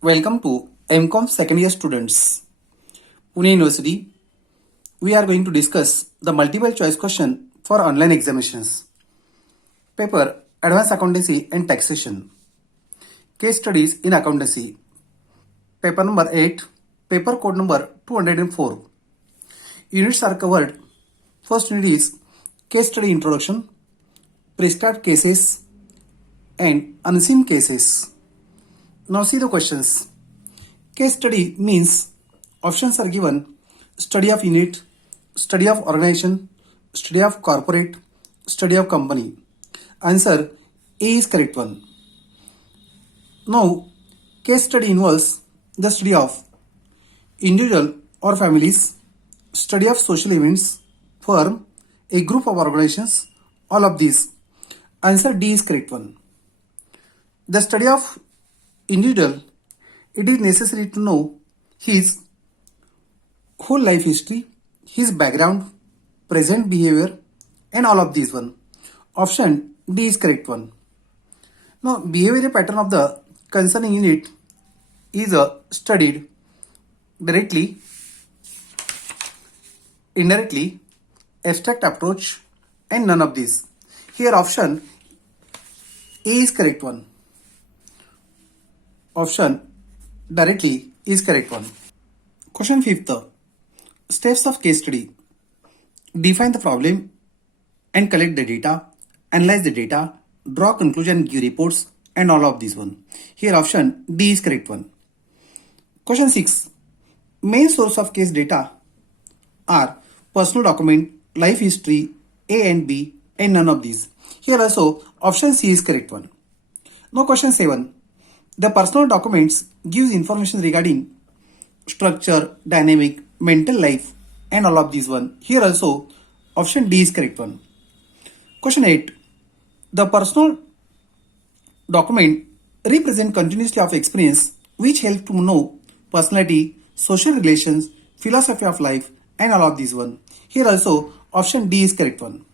Welcome to MCOM second year students, Pune University. We are going to discuss the multiple choice question for online examinations. Paper Advanced Accountancy and Taxation. Case Studies in Accountancy. Paper number 8, paper code number 204. Units are covered. First unit is Case Study Introduction, Prescribed Cases and Unseen Cases. Now see the questions. Case study means options are given: study of unit, study of organization, study of corporate, study of company. Answer A is correct one. Now case study involves the study of individual or families, study of social events, firm, a group of organizations, all of these. Answer D is correct one. The study of individual, it is necessary to know his whole life history, his background, present behavior and all of these one. Option D is correct one. Now behavioral pattern of the concerning unit is studied directly, indirectly, abstract approach and none of these. Here option A is correct one. Option directly is correct one. Question 5th. Steps of case study. Define the problem and collect the data, analyze the data, draw conclusion, give reports and all of these one. Here option D is correct one. Question 6. Main source of case data are personal document, life history, A and B and none of these. Here also option C is correct one. Now question 7. The personal documents gives information regarding structure, dynamic, mental life and all of these one. Here also option D is correct one. Question 8. The personal document represent continuity of experience which help to know personality, social relations, philosophy of life and all of these one. Here also option D is correct one.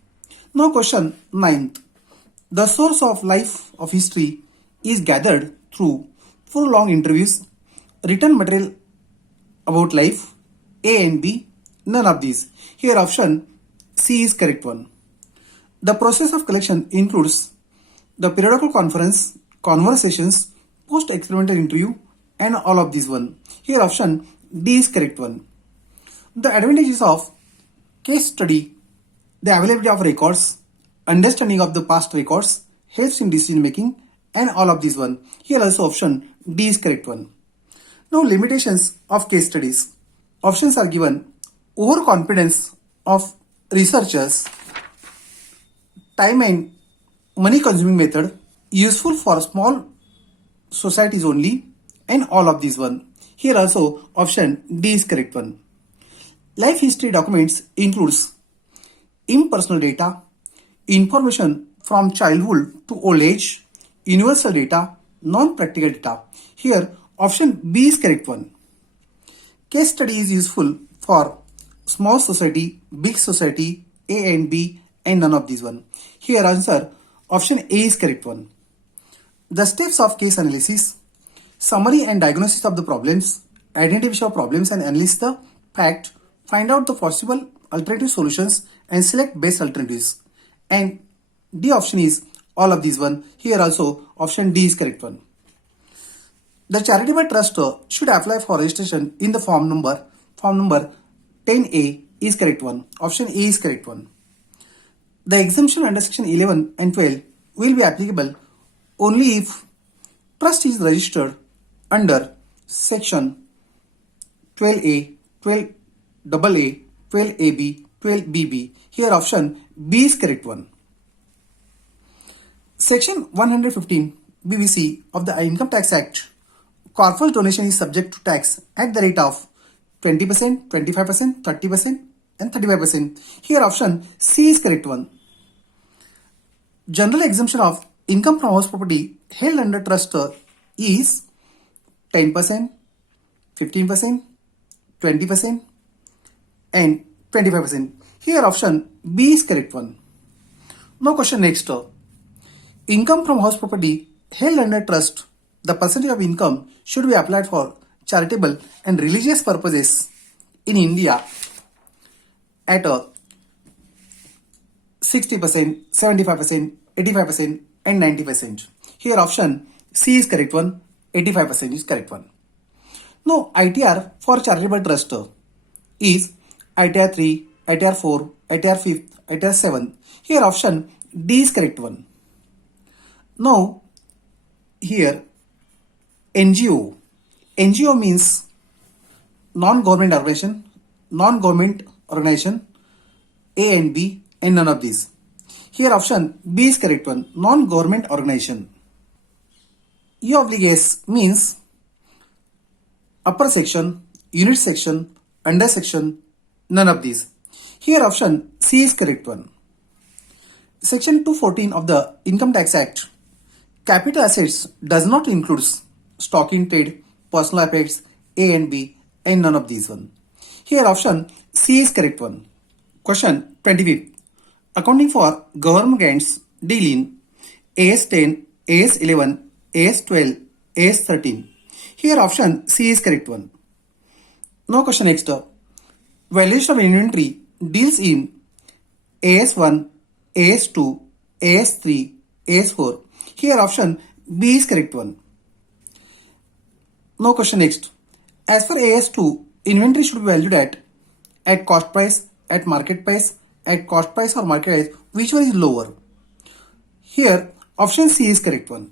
Now question 9th. The source of life of history is gathered through 4 long interviews, written material about life, A and B, none of these. Here option C is correct one. The process of collection includes the periodical conference, conversations, post-experimental interview and all of these one. Here option D is correct one. The advantages of case study: the availability of records, understanding of the past records, helps in decision making and all of these one. Here also option D is correct one. Now limitations of case studies. Options are given: overconfidence of researchers, time and money consuming method, useful for small societies only and all of these one. Here also option D is correct one. Life history documents includes impersonal data, information from childhood to old age, universal data, non-practical data. Here option B is correct one. Case study is useful for small society, big society, A and B and none of these one. Here answer option A is correct one. The steps of case analysis: summary and diagnosis of the problems, identification of problems and analyze the fact, find out the possible alternative solutions and select best alternatives. And D option is all of these one. Here also option D is correct one. The charitable trust should apply for registration in the form number 10A is correct one. Option A is correct one. The exemption under section 11 and 12 will be applicable only if trust is registered under section 12A, 12AA, 12AB, 12BB. Here option B is correct one. Section 115 BBC of the Income Tax Act, corporate donation is subject to tax at the rate of 20%, 25%, 30% and 35%. Here option C is correct one. General exemption of income from house property held under trust is 10%, 15%, 20% and 25%. Here option B is correct one. Now question next. Income from house property held under trust The percentage of income should be applied for charitable and religious purposes in India at a 60%, 75%, 85% and 90%. Here option C is correct one, 85% is correct one. Now ITR for charitable trust is ITR 3, ITR 4, ITR 5, ITR 7. Here option D is correct one. Now here NGO. NGO means non-government organization, A and B and none of these. Here option B is correct one, non-government organization. U oblique S means upper section, unit section, under section, none of these. Here option C is correct one. Section 214 of the Income Tax Act, capital assets does not include stock in trade, personal effects, A and B and none of these one. Here option C is correct one. Question 25. Accounting for government grants deal in AS 10, AS 11, AS 12, AS 13. Here option C is correct one. Now question next. Valuation of inventory deals in AS 1, AS 2, AS 3, AS 4. Here option B is correct one. Now question next. As for AS 2, inventory should be valued at cost price, at market price, at cost price or market price, which one is lower? Here option C is correct one.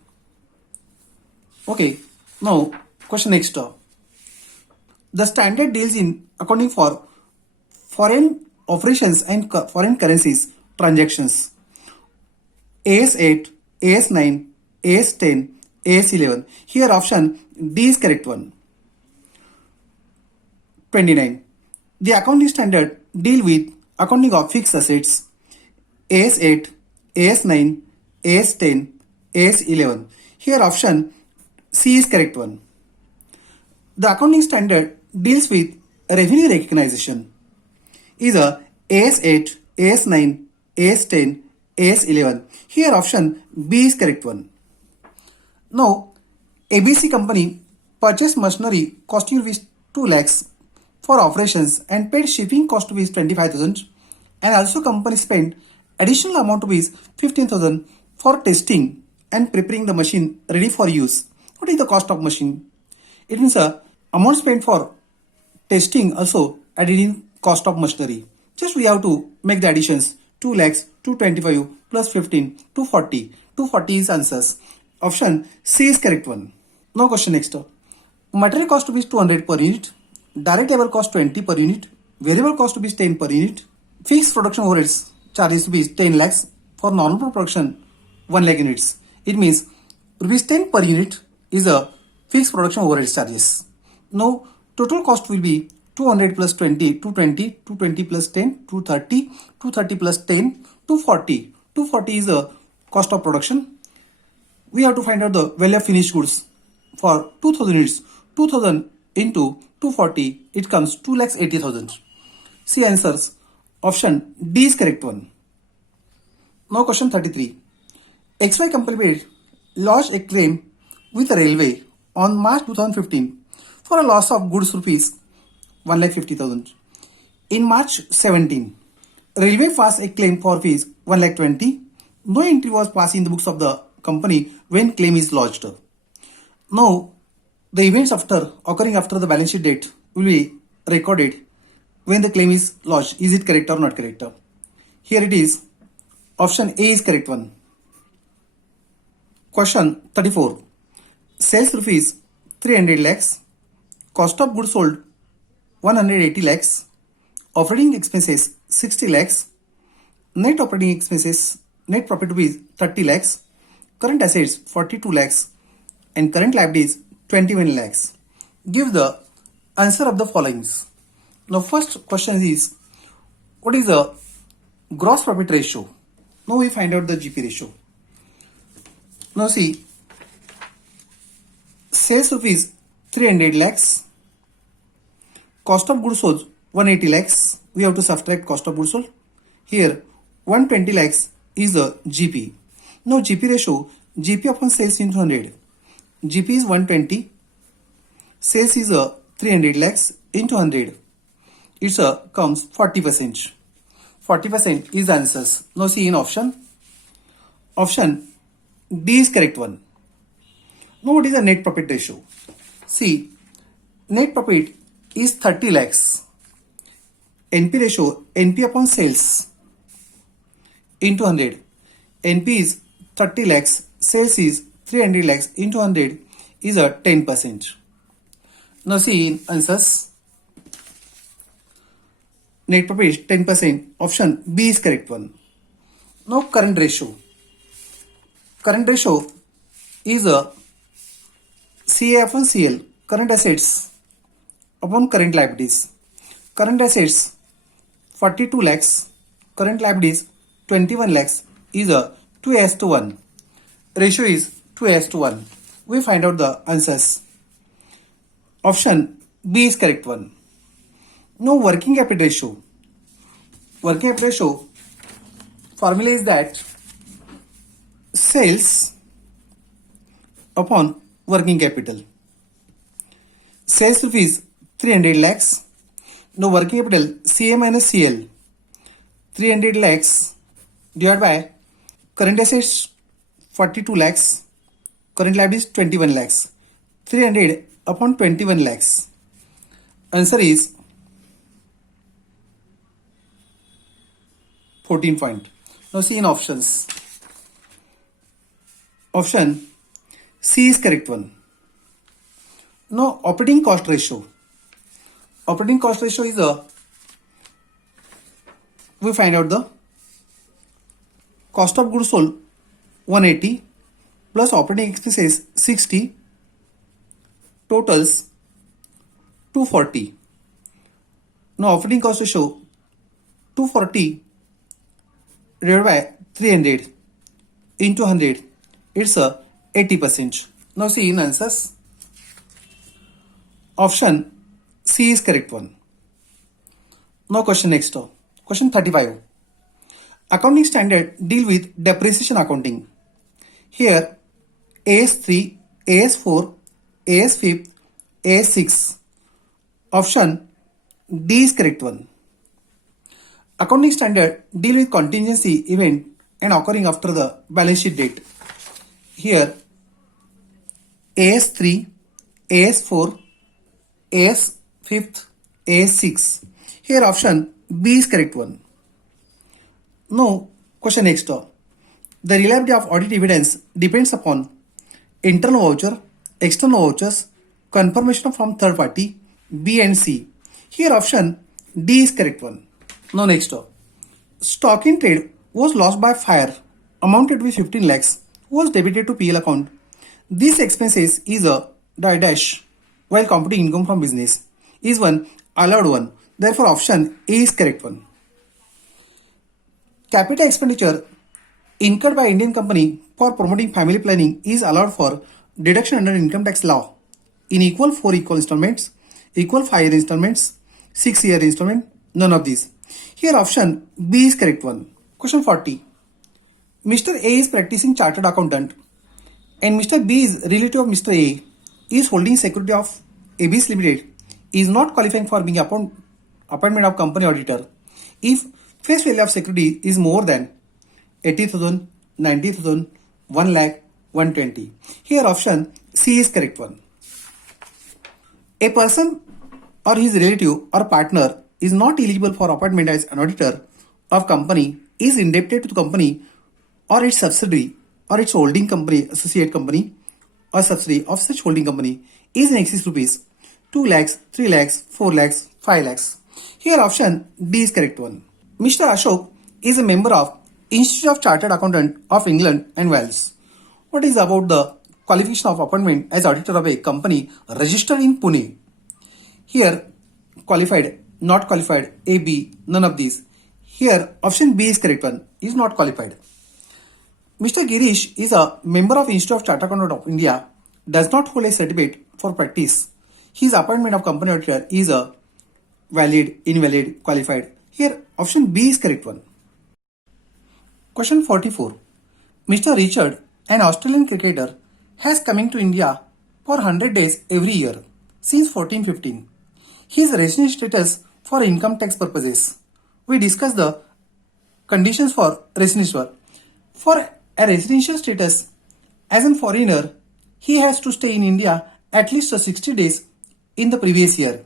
Okay, now question next. The standard deals in accounting for foreign operations and foreign currencies transactions. AS 8, AS 9, AS 10, AS 11. Here option D is correct one. 29. The accounting standard deal with accounting of fixed assets. AS 8, AS 9, AS 10, AS 11. Here option C is correct one. The accounting standard deals with revenue recognition. Either AS 8, AS 9, AS 10, AS 11. Here option B is correct one. Now ABC company purchased machinery costing rupees 2 lakhs for operations and paid shipping cost rupees 25,000, and also company spent additional amount rupees 15,000 for testing and preparing the machine ready for use. What is the cost of machine? It means amount spent for testing also added in cost of machinery. Just we have to make the additions. 2 lakhs, 225 plus 15, 240. 240 is answers. Option C is correct one. Now question next. Material cost rupees 200 per unit. Direct labor cost 20 per unit. Variable cost rupees 10 per unit. Fixed production overheads charges rupees 10 lakhs. For normal production 1 lakh units. It means rupees 10 per unit is a fixed production overhead charges. Now total cost will be 200 plus 20, 220, 220 plus 10, 230, 230 plus 10, 240. 240 is the cost of production. We have to find out the value of finished goods for 2000 units. 2000 into 240, it comes 2,80,000. C answers. Option D is correct one. Now question 33. XY company lodged a claim with a railway on March 2015 for a loss of goods rupees 1,50,000. In March 17, railway passed a claim for fees 1,20,000. No entry was passed in the books of the company when claim is lodged. Now, the events occurring after the balance sheet date will be recorded when the claim is lodged. Is it correct or not correct? Here it is. Option A is correct one. Question 34. Sales rupees 300 lakhs. Cost of goods sold 180 lakhs. Operating expenses 60 lakhs. Net operating expenses, net profit rupees 30 lakhs. Current assets 42 lakhs. And current liabilities 21 lakhs. Give the answer of the following. Now first question is, what is the gross profit ratio? Now we find out the GP ratio. Now see, sales rupees 300 lakhs, cost of goods sold 180 lakhs, we have to subtract cost of goods sold. Here 120 lakhs is the GP. Now GP ratio, GP upon sales into 100. GP is 120. Sales is 300 lakhs into 100. It's comes 40%. 40% is the answers. Now see in option. Option D is correct one. Now what is the net profit ratio? See, net profit is 30 lakhs. NP ratio, NP upon sales into 100. NP is 30 lakhs, sales is 300 lakhs into 100 is a 10%. Now see in answers. Net profit is 10%. Option B is correct one. Now current ratio. Current ratio is a CA upon CL. Current assets upon current liabilities. Current assets 42 lakhs. Current liabilities 21 lakhs is a 2:1. Ratio is 2:1. We find out the answers. Option B is correct one. Now working capital ratio. Working capital ratio formula is that sales upon working capital. Sales rupees 300 lakhs. Now working capital CA minus CL 300 lakhs divided by current assets 42 lakhs. Current liabilities 21 lakhs. 300 upon 21 lakhs. Answer is 14 point. Now see in options. Option C is correct one. Now operating cost ratio. Operating cost ratio is we find out the cost of goods sold 180 plus operating expenses 60 totals 240. Now operating cost ratio 240 divided by 300 into 100, it's a 80%. Now see in answers. Option C is correct one. Now question next. Question 35. Accounting standard deal with depreciation accounting. Here AS3, AS4, AS5, AS6. Option D is correct one. Accounting standard deal with contingency event and occurring after the balance sheet date. Here AS3, AS4, AS5, AS6. Here option B is correct one. Now question next. The reliability of audit evidence depends upon internal voucher, external vouchers, confirmation from third party, B and C. Here option D is correct one. Now next. Stock in trade was lost by fire amounted to 15 lakhs was debited to PL account. This expenses is a dash while computing income from business is one allowed one. Therefore option A is correct one. Capital expenditure incurred by Indian company for promoting family planning is allowed for deduction under income tax law in equal 4 equal installments, equal 5-year installments, 6-year installment, none of these. Here option B is correct one. Question 40. Mr. A is practicing chartered accountant and Mr. B is relative of Mr. A is holding security of ABS Limited is not qualifying for being appointment of company auditor if face value of security is more than 80,000, 90,000, 1 lakh, 120. Here option C is correct one. A person or his relative or partner is not eligible for appointment as an auditor of company is indebted to the company or its subsidiary or its holding company, associate company or subsidiary of such holding company is in excess rupees 2 lakhs, 3 lakhs, 4 lakhs, 5 lakhs. Here option D is correct one. Mr. Ashok is a member of Institute of Chartered Accountant of England and Wales. What is about the qualification of appointment as auditor of a company registered in Pune? Here qualified, not qualified, A, B, none of these. Here option B is correct one, is not qualified. Mr. Girish is a member of Institute of Chartered Accountant of India, does not hold a certificate for practice. His appointment of company auditor is a valid, invalid, qualified. Here option B is correct one. Question 44. Mr. Richard, an Australian cricketer, has coming to India for 100 days every year since 1415. His resident status for income tax purposes. We discussed the conditions for residence. For a residential status, as a foreigner, he has to stay in India at least 60 days in the previous year.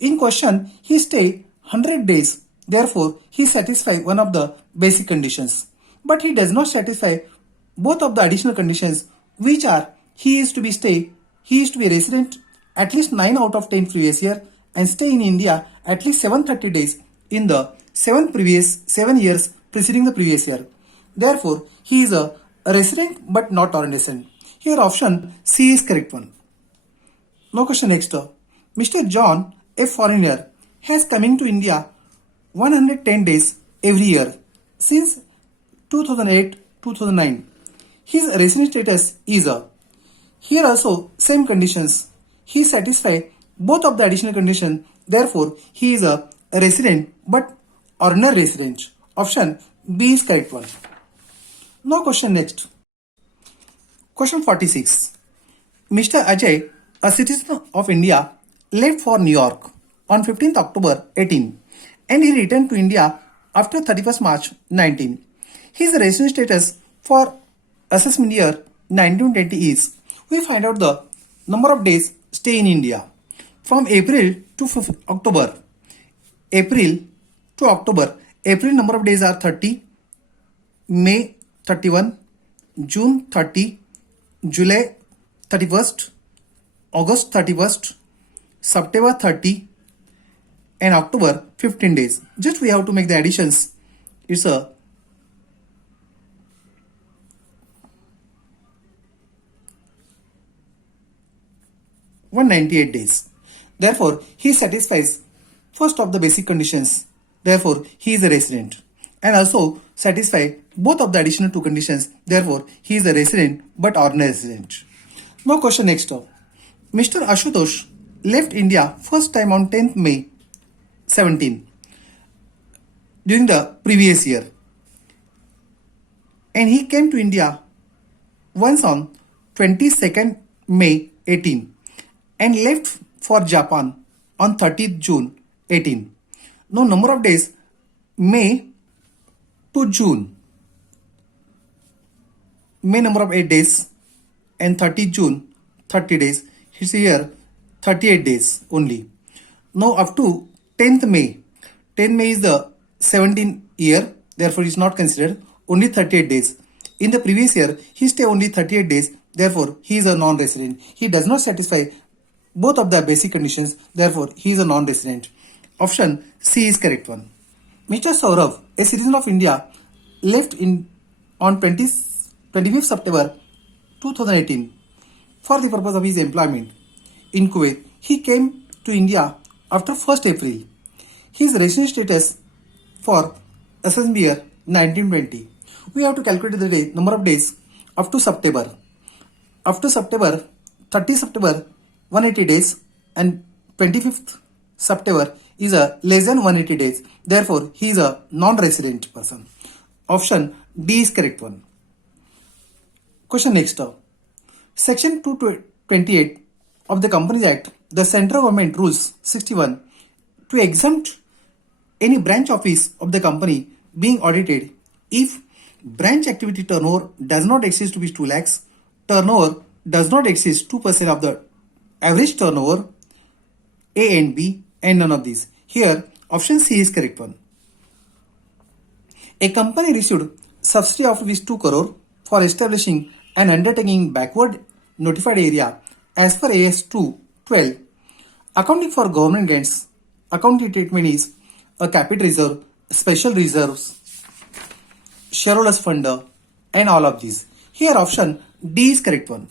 In question, he stay 100 days. Therefore, he satisfies one of the basic conditions. But he does not satisfy both of the additional conditions, which are he is to be a resident at least 9 out of 10 previous year and stay in India at least 730 days in the 7 years preceding the previous year. Therefore, he is a resident but not non-resident. Here option C is correct one. Now question next. Mr. John, a foreigner, has coming to India 110 days every year since 2008-2009. His resident status is a. Here also same conditions. He satisfy both of the additional conditions. Therefore, he is a resident but ordinary resident. Option B is correct one. Now question next. Question 46. Mr. Ajay, a citizen of India, left for New York on 15th October 18 and he returned to India after 31st March 19. His resident status for assessment year 1920 is, we find out the number of days stay in India from April to October. April to October. April number of days are 30, May 31, June 30, July 31st, August 31st, September 30, and October 15 days. Just we have to make the additions. It's a 198 days. Therefore, he satisfies first of the basic conditions. Therefore, he is a resident. And also satisfy both of the additional two conditions. Therefore, he is a resident but ordinary resident. Now question next. Mr. Ashutosh left India first time on 10th May 17 during the previous year. And he came to India once on 22nd May 18 and left for Japan on 30th June 18. Now number of days May to June. May number of 8 days and 30 June 30 days. His here 38 days only. Now up to 10th May. 10th May is the 17th year. Therefore is not considered. Only 38 days. In the previous year he stay only 38 days. Therefore he is a non-resident. He does not satisfy both of the basic conditions. Therefore he is a non-resident. Option C is correct one. Mr. Saurav, a citizen of India, left on 25th September 2018 for the purpose of his employment in Kuwait. He came to India after 1st April. His resident status for assessment year 1920. We have to calculate the number of days up to September. Up to September, 30 September, 180 days and 25th September is a less than 180 days. Therefore, he is a non-resident person. Option D is correct one. Question next. Section 228 of the Companies Act, the Central Government Rules 61 to exempt any branch office of the company being audited if branch activity turnover does not exceed to be 2 lakhs, turnover does not exceed 2% of the average turnover, A and B, and none of these. Here, option C is correct one. A company received subsidy of Rs 2 crore for establishing an undertaking in backward notified area as per AS 212. Accounting for government grants, accounting treatment is a capital reserve, special reserves, shareholders fund, and all of these. Here option D is correct one.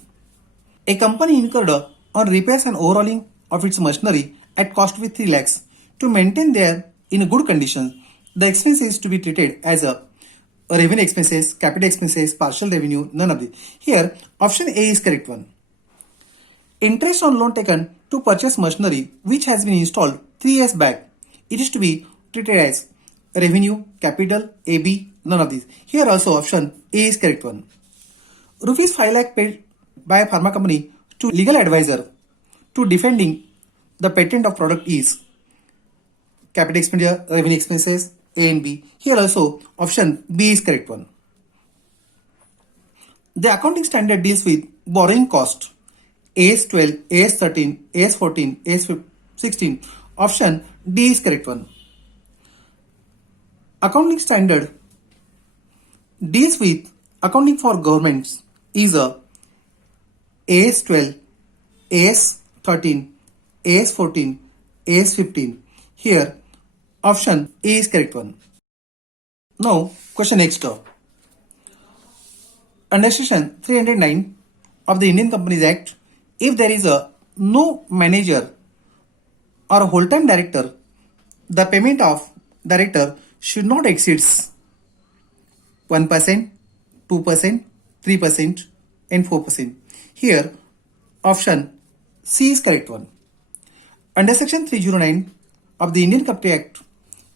A company incurred on repairs and overhauling of its machinery at cost with 3 lakhs to maintain there in a good condition. The expense is to be treated as a revenue expenses, capital expenses, partial revenue, none of these. Here option A is correct one. Interest on loan taken to purchase machinery which has been installed 3 years back, it is to be treated as revenue, capital, AB, none of these. Here also option A is correct one. Rupees 5 lakh paid by a pharma company to legal advisor to defending the patent of product is capital expenditure, revenue expenses, A and B. Here also option B is correct one. The accounting standard deals with borrowing cost. AS 12, AS 13, AS 14, AS 16. Option D is correct one. Accounting standard deals with accounting for governments is a AS 12, AS 13, AS 14, AS 15. Here option A is correct one. Now question next. Under section 309 of the Indian Companies Act, if there is a no manager or a whole-time director, the payment of director should not exceed 1%, 2%, 3%, and 4%. Here, option C is correct one. Under section 309 of the Indian Company Act,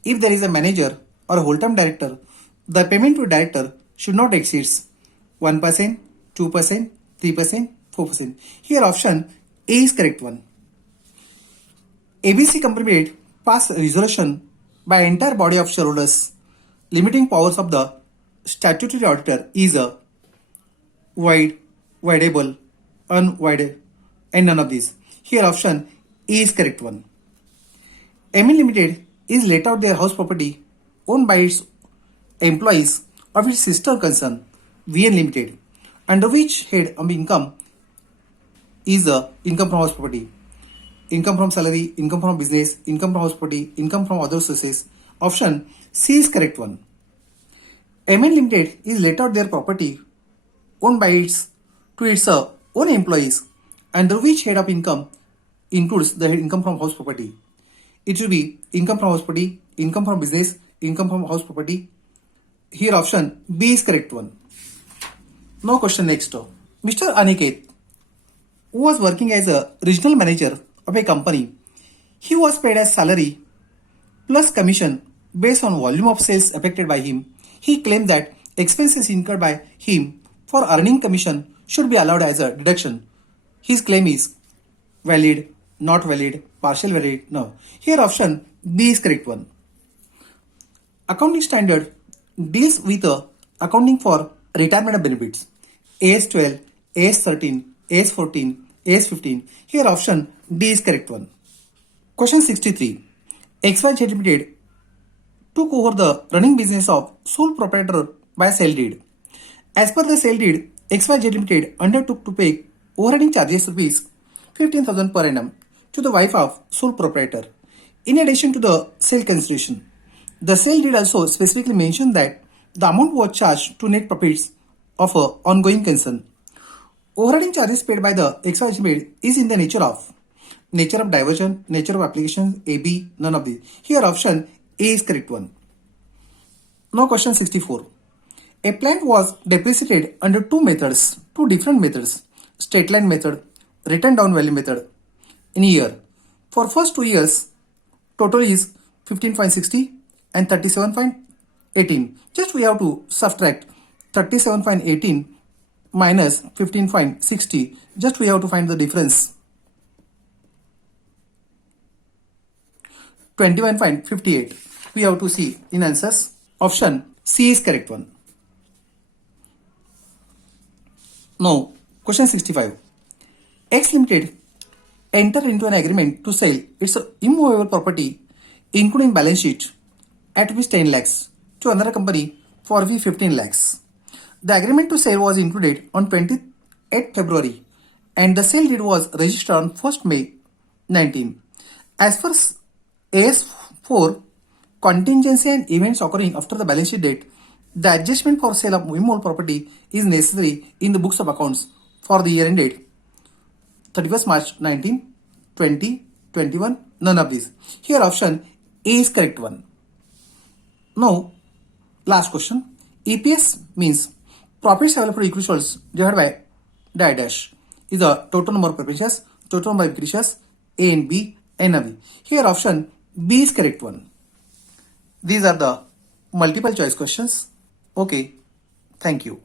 if there is a manager or a whole-time director, the payment to director should not exceed 1%, 2%, 3%, 4%. Here option A is correct one. ABC Company Limited passed a resolution by entire body of shareholders limiting powers of the statutory auditor is a void, voidable, unvoided, and none of these. Here option A is correct one. MN Limited is let out their house property owned by its employees of its sister concern VN Limited, under which head of income is the income from house property, income from salary, income from business, income from house property, income from other sources. Option C is correct one. MN Limited is let out their property owned by its own employees, under which head of income includes the income from house property. It should be income from house property, income from business, income from house property. Here option B is correct one. Now question next. Mr. Aniket, who was working as a regional manager of a company, he was paid as salary plus commission based on volume of sales affected by him. He claimed that expenses incurred by him for earning commission should be allowed as a deduction. His claim is valid, not valid, partial valid. No. Here option B is correct one. Accounting standard deals with accounting for retirement benefits. AS 12, AS 13, AS 14, AS 15. Here option D is correct one. Question 63. XYZ Limited took over the running business of sole proprietor by sale deed. As per the sale deed, XYZ Limited undertook to pay overheading charges rupees 15,000 per annum to the wife of sole proprietor. In addition to the sale consideration, the sale deed also specifically mentioned that the amount was charged to net profits of an ongoing concern. Overheading charges paid by the XYZ Limited is in the nature of diversion, nature of application, A, B, none of these. Here option A is correct one. Now question 64. A plant was depreciated under two different methods, straight line method, written down value method in a year. For first 2 years, total is 15.60 and 37.18. Just we have to subtract 37.18 minus 15.60. Just we have to find the difference. 21.58. We have to see in answers. Option C is correct one. Now, question 65. X Limited entered into an agreement to sell its immovable property, including balance sheet, at rupees 10 lakhs to another company for rupees 15 lakhs. The agreement to sell was included on 28th February and the sale deed was registered on 1st May 19. As per AS4, contingency and events occurring after the balance sheet date, the adjustment for sale of immovable property is necessary in the books of accounts for the year ended 31st March 19, 20, 21, none of these. Here option A is correct one. Now, last question. EPS means profits available for equity holders divided by dash is the total number of preference shares, total number of equity shares, A and B and B. Here option B is correct one. These are the multiple choice questions. Okay, thank you.